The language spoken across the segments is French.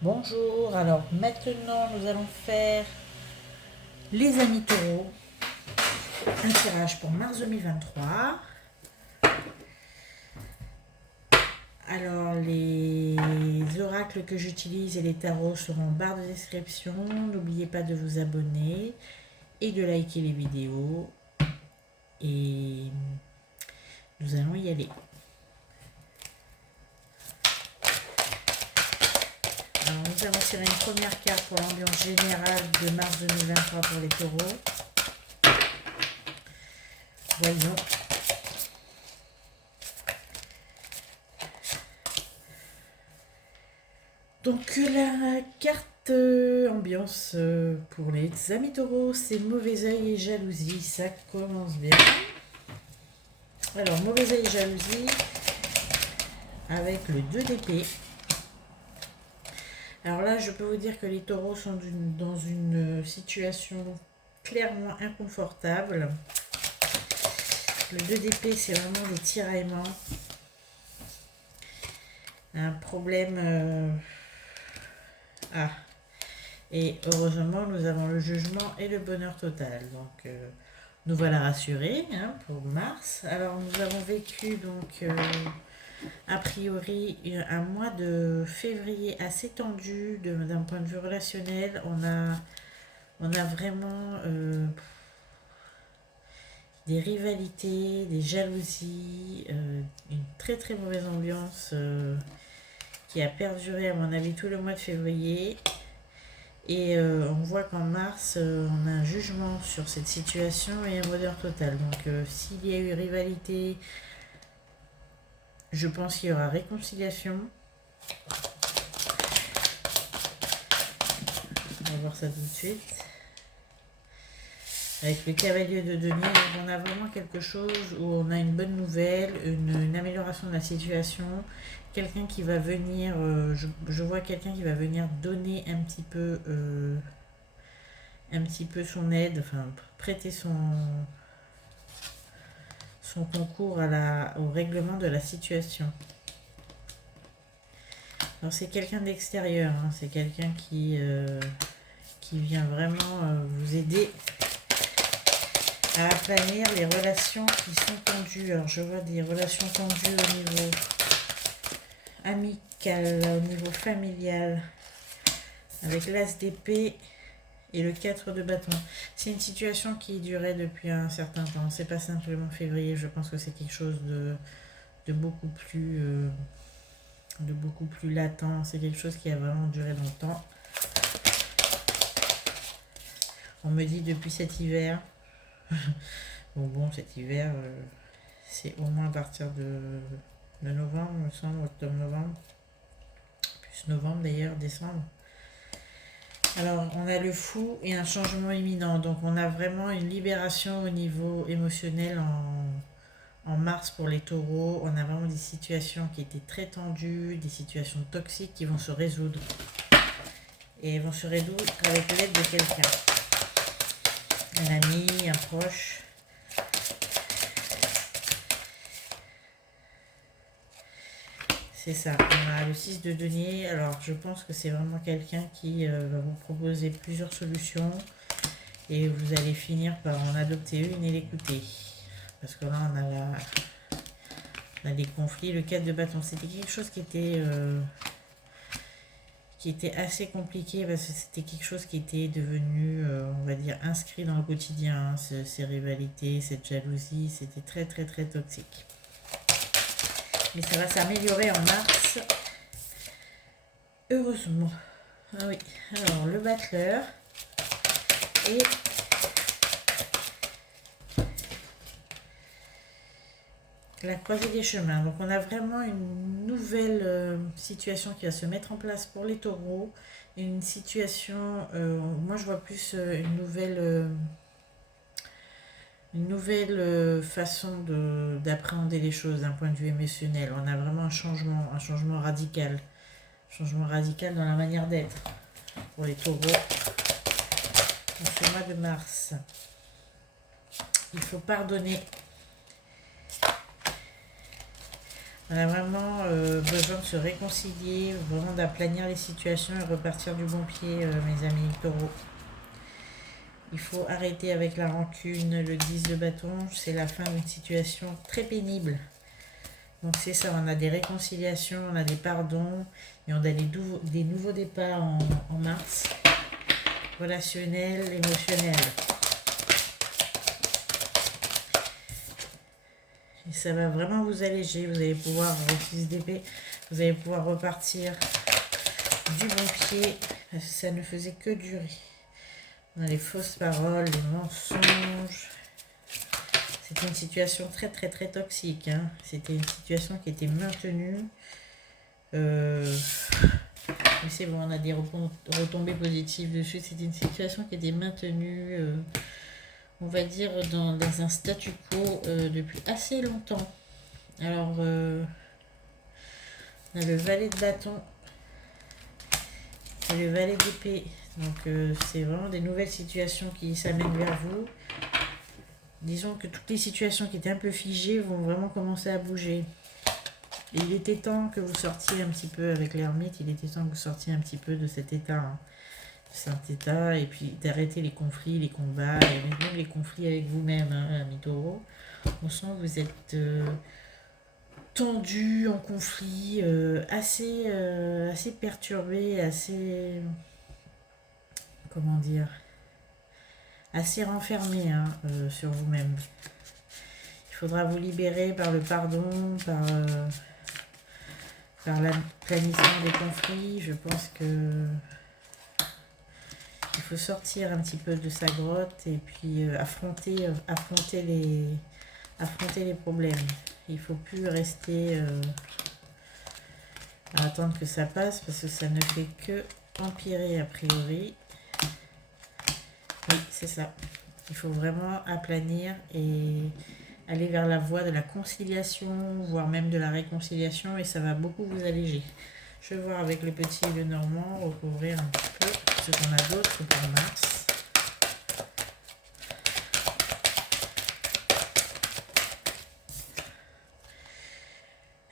Bonjour, alors maintenant nous allons faire les amis taureaux, un tirage pour mars 2023. Alors les oracles que j'utilise et les tarots seront en barre de description. N'oubliez pas de vous abonner et de liker les vidéos. Et nous allons y aller. Alors nous allons tirer une première carte pour l'ambiance générale de mars 2023 pour les taureaux. Voyons. Donc la carte ambiance pour les amis taureaux, c'est mauvais œil et jalousie. Ça commence bien. Alors mauvais œil et jalousie avec le 2 d'épée. Alors là, je peux vous dire que les taureaux sont dans une situation clairement inconfortable. Le 2 d'épée, c'est vraiment des tiraillements. Un problème... Ah, et heureusement, nous avons le jugement et le bonheur total. Donc, nous voilà rassurés pour mars. Alors, nous avons vécu donc a priori un mois de février assez tendu d'un point de vue relationnel. On a vraiment des rivalités, des jalousies, une très très mauvaise ambiance qui a perduré à mon avis tout le mois de février. Et on voit qu'en mars, on a un jugement sur cette situation et un bonheur total. Donc s'il y a eu rivalité, je pense qu'il y aura réconciliation. On va voir ça tout de suite. Avec le cavalier de denier, on a vraiment quelque chose où on a une bonne nouvelle, une amélioration de la situation. Quelqu'un qui va venir, je vois quelqu'un qui va venir donner un petit peu son aide, enfin prêter son concours au règlement de la situation. Alors c'est quelqu'un d'extérieur, c'est quelqu'un qui vient vraiment vous aider à aplanir les relations qui sont tendues. Alors je vois des relations tendues au niveau amical, au niveau familial, avec l'as d'épée et le 4 de bâton. C'est une situation qui durait depuis un certain temps. C'est pas simplement février. Je pense que c'est quelque chose de beaucoup plus latent. C'est quelque chose qui a vraiment duré longtemps. On me dit depuis cet hiver. bon, cet hiver, c'est au moins à partir de novembre, me semble, octobre-novembre. Plus novembre d'ailleurs, décembre. Alors, on a le fou et un changement imminent. Donc, on a vraiment une libération au niveau émotionnel en mars pour les taureaux. On a vraiment des situations qui étaient très tendues, des situations toxiques qui vont se résoudre. Et vont se résoudre avec l'aide de quelqu'un. Un ami, un proche. C'est ça. On a le 6 de denier. Alors, je pense que c'est vraiment quelqu'un qui va vous proposer plusieurs solutions. Et vous allez finir par en adopter une et l'écouter. Parce que là, on a des conflits. Le 4 de bâton, c'était quelque chose qui était assez compliqué parce que c'était quelque chose qui était devenu, on va dire, inscrit dans le quotidien. Ces rivalités, cette jalousie, c'était très très très toxique. Mais ça va s'améliorer en mars. Heureusement. Ah oui. Alors, le battleur. Et la croisée des chemins. Donc on a vraiment une nouvelle situation qui va se mettre en place pour les taureaux. Une situation, moi je vois plus une nouvelle façon d'appréhender les choses d'un point de vue émotionnel. On a vraiment un changement radical. Changement radical dans la manière d'être pour les taureaux. Dans ce mois de mars, il faut pardonner. On a vraiment besoin de se réconcilier, vraiment d'aplanir les situations et repartir du bon pied, mes amis taureaux. Il faut arrêter avec la rancune, le 10 de bâton, c'est la fin d'une situation très pénible. Donc c'est ça, on a des réconciliations, on a des pardons, et on a des nouveaux départs en mars, relationnels, émotionnels. Et ça va vraiment vous alléger, vous allez pouvoir, au 6 d'épée, vous allez pouvoir repartir du bon pied, parce que ça ne faisait que durer. On a les fausses paroles, les mensonges. C'était une situation très très très toxique. Hein. C'était une situation qui était maintenue. Mais c'est bon, on a des retombées positives dessus. C'était une situation qui était maintenue, on va dire, dans un statu quo depuis assez longtemps. Alors, on a le valet de bâton et le valet d'épée. Donc, c'est vraiment des nouvelles situations qui s'amènent vers vous. Disons que toutes les situations qui étaient un peu figées vont vraiment commencer à bouger. Et il était temps que vous sortiez un petit peu avec l'ermite, il était temps que vous sortiez un petit peu de cet état, hein, de cet état, et puis d'arrêter les conflits, les combats, et même les conflits avec vous-même, hein, ami taureau. On sent que vous êtes tendu, en conflit, assez perturbé, assez, comment dire, assez renfermé, hein, sur vous-même. Il faudra vous libérer par le pardon, par la planification des conflits. Je pense que il faut sortir un petit peu de sa grotte et puis affronter les problèmes. Il ne faut plus rester à attendre que ça passe parce que ça ne fait que empirer a priori. Oui, c'est ça. Il faut vraiment aplanir et aller vers la voie de la conciliation, voire même de la réconciliation, et ça va beaucoup vous alléger. Je vais voir avec le petit et le normand, recouvrir un petit peu ce qu'on a d'autre pour mars.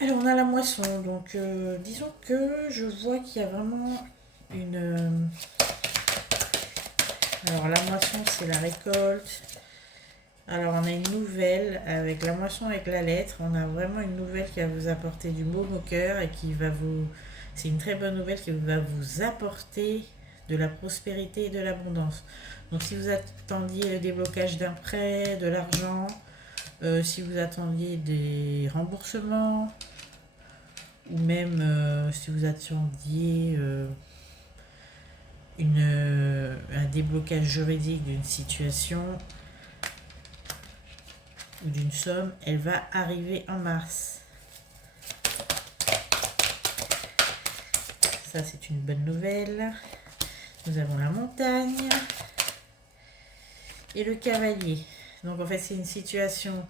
Alors on a la moisson, donc disons que je vois qu'il y a vraiment une... Alors la moisson c'est la récolte. Alors on a une nouvelle avec la moisson avec la lettre, on a vraiment une nouvelle qui va vous apporter du baume au cœur et qui va vous... C'est une très bonne nouvelle qui va vous apporter de la prospérité et de l'abondance. Donc si vous attendiez le déblocage d'un prêt, de l'argent, si vous attendiez des remboursements, ou même si vous attendiez un déblocage juridique d'une situation ou d'une somme, elle va arriver en mars. Ça, c'est une bonne nouvelle. Nous avons la montagne et le cavalier. Donc, en fait, c'est une situation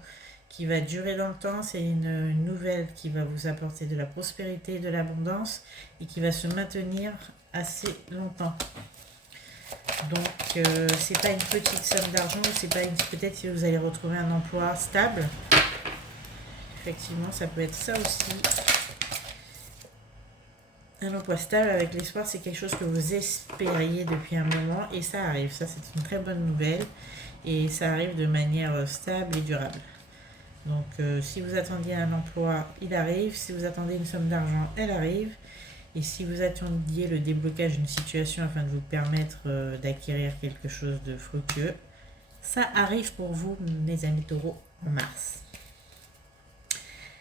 qui va durer dans le temps. C'est une nouvelle qui va vous apporter de la prospérité et de l'abondance et qui va se maintenir assez longtemps. Donc, c'est pas une petite somme d'argent, c'est pas peut-être si vous allez retrouver un emploi stable. Effectivement, ça peut être ça aussi. Un emploi stable avec l'espoir, c'est quelque chose que vous espériez depuis un moment et ça arrive. Ça, c'est une très bonne nouvelle et ça arrive de manière stable et durable. Donc, si vous attendiez un emploi, il arrive. Si vous attendez une somme d'argent, elle arrive. Et si vous attendiez le déblocage d'une situation afin de vous permettre d'acquérir quelque chose de fructueux, ça arrive pour vous, mes amis taureaux, en mars.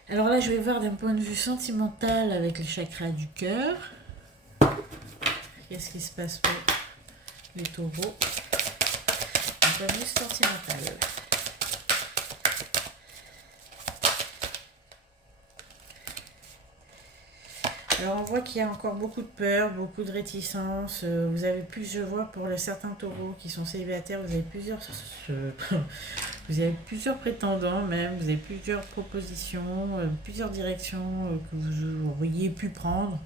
Alors là, je vais voir d'un point de vue sentimental avec les chakras du cœur. Qu'est-ce qui se passe pour les taureaux? D'un point de vue sentimental. Alors on voit qu'il y a encore beaucoup de peur, beaucoup de réticence. Vous avez je vois pour certains taureaux qui sont célibataires, vous avez plusieurs prétendants même, vous avez plusieurs propositions, plusieurs directions que vous auriez pu prendre,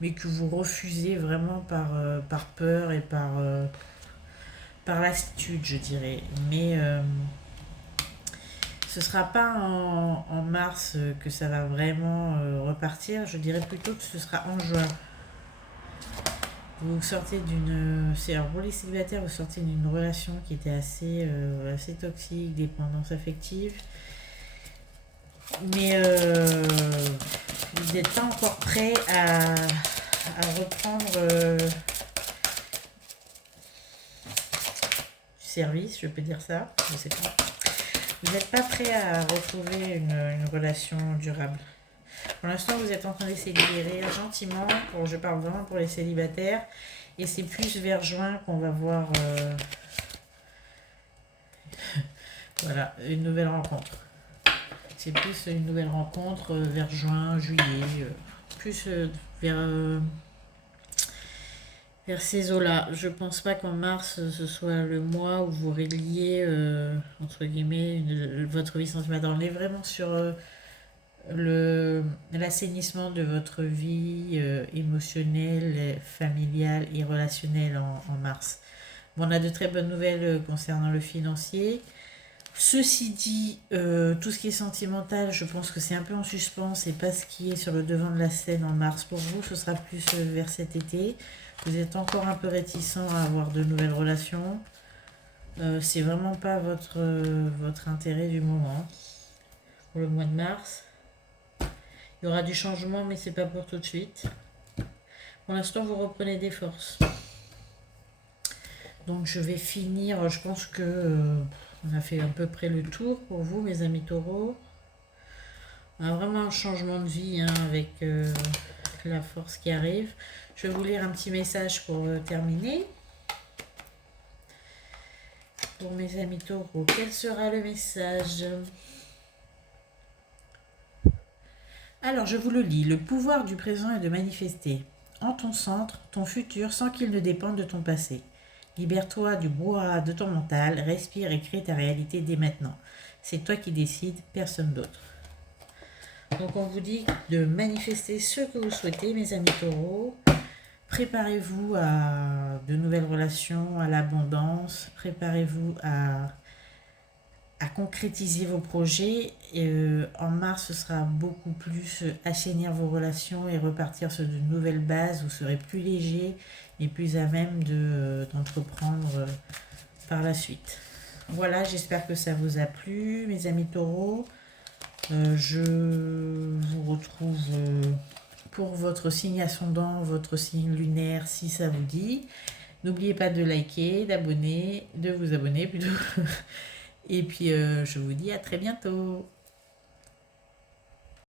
mais que vous refusez vraiment par peur et par lassitude, je dirais. Mais Ce sera pas en mars que ça va vraiment repartir. Je dirais plutôt que ce sera en juin. Vous sortez d'une... Alors pour les célibataires, vous sortez d'une relation qui était assez toxique, dépendance affective. Mais vous n'êtes pas encore prêt à reprendre du service, je peux dire ça, je sais pas. Vous n'êtes pas prêt à retrouver une relation durable. Pour l'instant, vous êtes en train d'essayer de guérir gentiment. Je parle vraiment pour les célibataires. Et c'est plus vers juin qu'on va voir voilà, une nouvelle rencontre. C'est plus une nouvelle rencontre vers juin, juillet, plus vers ces eaux-là. Je pense pas qu'en mars ce soit le mois où vous régliez entre guillemets votre vie sentimentale. On est vraiment sur l'assainissement de votre vie émotionnelle, familiale et relationnelle en mars. Bon, on a de très bonnes nouvelles concernant le financier. Ceci dit, tout ce qui est sentimental, je pense que c'est un peu en suspens, c'est pas ce qui est sur le devant de la scène en mars pour vous, ce sera plus vers cet été. Vous êtes encore un peu réticent à avoir de nouvelles relations. C'est vraiment pas votre intérêt du moment pour le mois de mars. Il y aura du changement, mais c'est pas pour tout de suite. Pour l'instant, vous reprenez des forces. Donc je vais finir, je pense que on a fait à peu près le tour pour vous, mes amis taureaux. On a vraiment un changement de vie avec la force qui arrive. Je vais vous lire un petit message pour terminer. Pour mes amis taureaux, quel sera le message ? Alors, je vous le lis. Le pouvoir du présent est de manifester en ton centre ton futur sans qu'il ne dépende de ton passé. Libère-toi du brouhaha de ton mental, respire et crée ta réalité dès maintenant. C'est toi qui décides, personne d'autre. Donc on vous dit de manifester ce que vous souhaitez, mes amis taureaux. Préparez-vous à de nouvelles relations, à l'abondance. Préparez-vous à concrétiser vos projets. En mars, ce sera beaucoup plus assainir vos relations et repartir sur de nouvelles bases. Vous serez plus léger et plus à même d'entreprendre par la suite. Voilà, j'espère que ça vous a plu, mes amis taureaux. Je vous retrouve pour votre signe ascendant, votre signe lunaire, si ça vous dit. N'oubliez pas de liker, de vous abonner plutôt. Et puis, je vous dis à très bientôt.